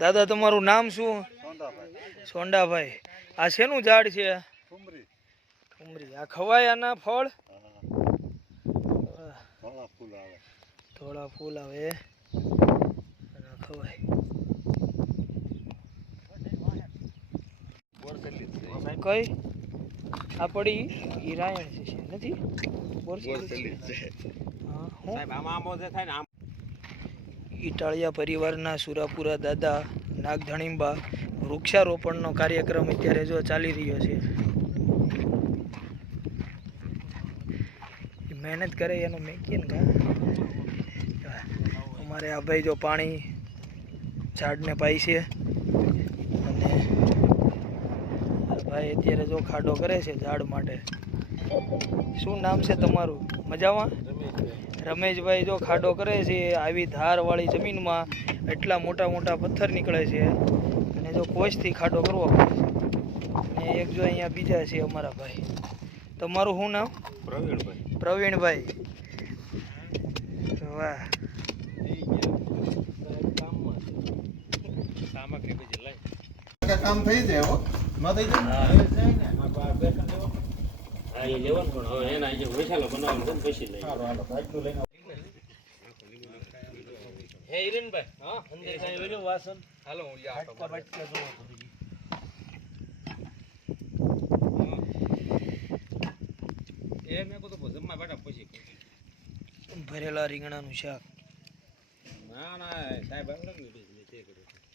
દાદા તમારું નામ શું? સોંડાભાઈ. આ શેનું ઝાડ છે? ઠુમરી ઠુમરી આ ખવાય આના ફળ? હા. ફૂલ આવે. થોડા ફૂલ આવે. ખવાય. કઈ? આ પડી ઈ રાયણ છે છે. નથી? બોરસેલી હા હું? ઈટાળિયા પરિવારના સુરાપુરા દાદા, નાગધણીંબા વૃક્ષારોપણનો કાર્યક્રમ અત્યારે જો ચાલી રહ્યો છે. મહેનત કરે એનું મેકીએ ને અમારે આ ભાઈ જો પાણી ઝાડને પાય છે. અને ભાઈ અત્યારે જો ખાડો કરે છે ઝાડ માટે. શું નામ છે તમારું? મજામાં? રમેશભાઈ જો ખાડો કરે છે આવી ધારવાળી જમીનમાં એટલા મોટા મોટા પથ્થર નીકળે છે. અને જો કોચથી ખાડો કરવો પડે અને એક જો અહીંયા બીજા છે અમારા ભાઈ. તમારું શું નામ? પ્રવીણભાઈ. પ્રવીણભાઈ. વાહ. કામ થઈ જાય હો. ન થઈ જાય? ભરેલા રીંગણાનું શાક ના ના સાહેબ એમ નથી